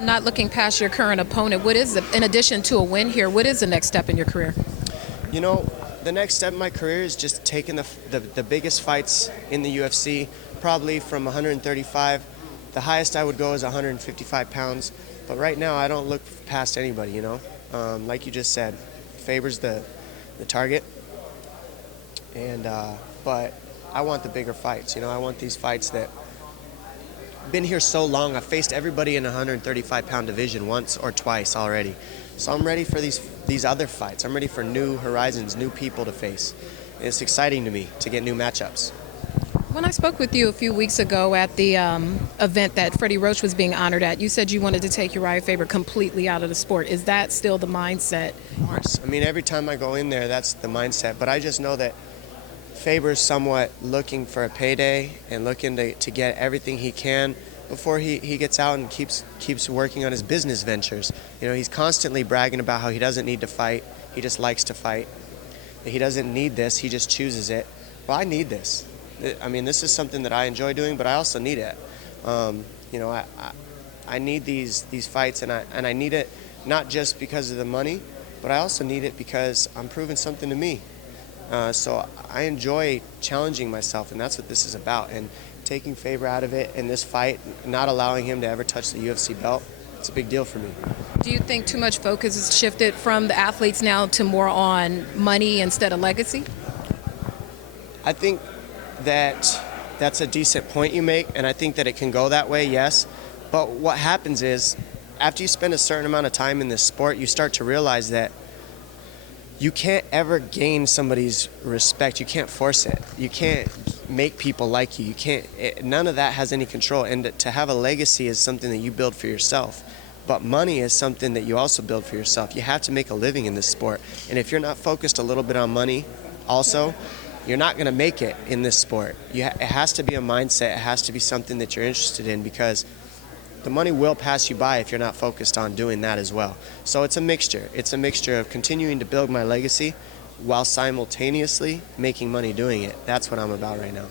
Not looking past your current opponent, what is, in addition to a win here, what is the next step in your career? You know, the next step in my career is just taking the biggest fights in the UFC, probably from 135. The highest I would go is 155 pounds. But right now, I don't look past anybody, you know. Like you just said, Faber's the target. But I want the bigger fights, you know. I want these fights that been here so long. I've faced everybody in the 135-pound division once or twice already. So I'm ready for these other fights. I'm ready for new horizons, new people to face. And it's exciting to me to get new matchups. When I spoke with you a few weeks ago at the event that Freddie Roach was being honored at, you said you wanted to take Urijah Faber completely out of the sport. Is that still the mindset? Of course. I mean, every time I go in there, that's the mindset. But I just know that Faber's somewhat looking for a payday and looking to get everything he can before he gets out and keeps working on his business ventures. You know, he's constantly bragging about how he doesn't need to fight. He just likes to fight. He doesn't need this. He just chooses it. Well, I need this. I mean, this is something that I enjoy doing, but I also need it. You know, I need these fights, and I need it not just because of the money, but I also need it because I'm proving something to me. So I enjoy challenging myself, and that's what this is about. And taking Faber out of it in this fight, not allowing him to ever touch the UFC belt, it's a big deal for me. Do you think too much focus has shifted from the athletes now to more on money instead of legacy? I think that that's a decent point you make, and I think that it can go that way, yes. But what happens is, after you spend a certain amount of time in this sport, you start to realize that you can't ever gain somebody's respect. You can't force it. You can't make people like you. None of that has any control. And to have a legacy is something that you build for yourself. But money is something that you also build for yourself. You have to make a living in this sport. And if you're not focused a little bit on money also, you're not going to make it in this sport. It has to be a mindset. It has to be something that you're interested in, because the money will pass you by if you're not focused on doing that as well. So it's a mixture. It's a mixture of continuing to build my legacy while simultaneously making money doing it. That's what I'm about right now.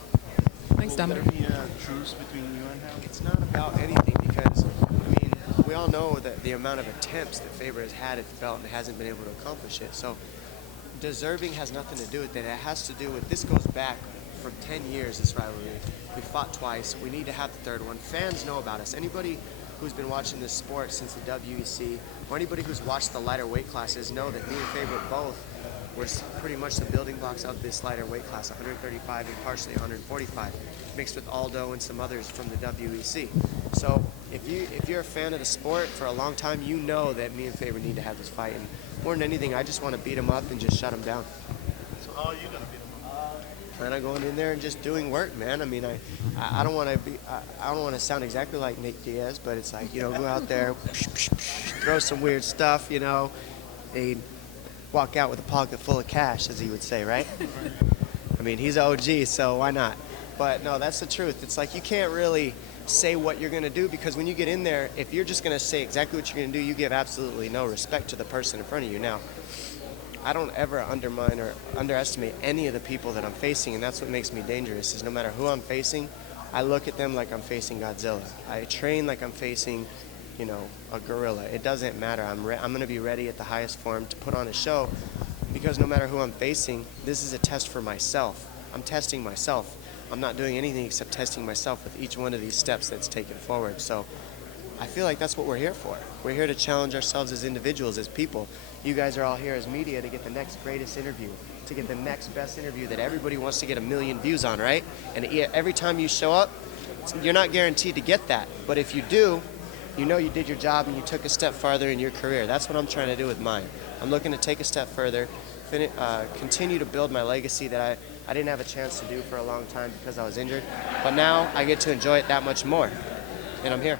Thanks, Dominick. Will there be a truce between you and him? It's not about anything, because, I mean, we all know that the amount of attempts that Faber has had at the belt and hasn't been able to accomplish it. So deserving has nothing to do with it. It has to do with, this goes back for 10 years, this rivalry. We fought twice. We need to have the third one. Fans know about us. Anybody who's been watching this sport since the WEC, or anybody who's watched the lighter weight classes, know that me and Faber both were pretty much the building blocks of this lighter weight class, 135 and partially 145, mixed with Aldo and some others from the WEC. So if you're a fan of the sport for a long time, you know that me and Faber need to have this fight. And more than anything, I just want to beat him up and just shut him down. So how are you going to beat him up? Plan on going in there and just doing work, man. I mean, I don't want to sound exactly like Nate Diaz, but it's like, you know, go out there, throw some weird stuff, you know, and walk out with a pocket full of cash, as he would say, right? I mean, he's OG, so why not? But no, that's the truth. It's like you can't really say what you're going to do, because when you get in there, if you're just going to say exactly what you're going to do, you give absolutely no respect to the person in front of you. Now, I don't ever undermine or underestimate any of the people that I'm facing, and that's what makes me dangerous, is no matter who I'm facing, I look at them like I'm facing Godzilla. I train like I'm facing, you know, a gorilla. It doesn't matter. I'm going to be ready at the highest form to put on a show, because no matter who I'm facing, this is a test for myself. I'm testing myself. I'm not doing anything except testing myself with each one of these steps that's taken forward. So I feel like that's what we're here for. We're here to challenge ourselves as individuals, as people. You guys are all here as media to get the next greatest interview, to get the next best interview that everybody wants to get 1 million views on, right? And every time you show up, you're not guaranteed to get that. But if you do, you know you did your job and you took a step farther in your career. That's what I'm trying to do with mine. I'm looking to take a step further, continue to build my legacy that I didn't have a chance to do for a long time because I was injured. But now I get to enjoy it that much more, and I'm here.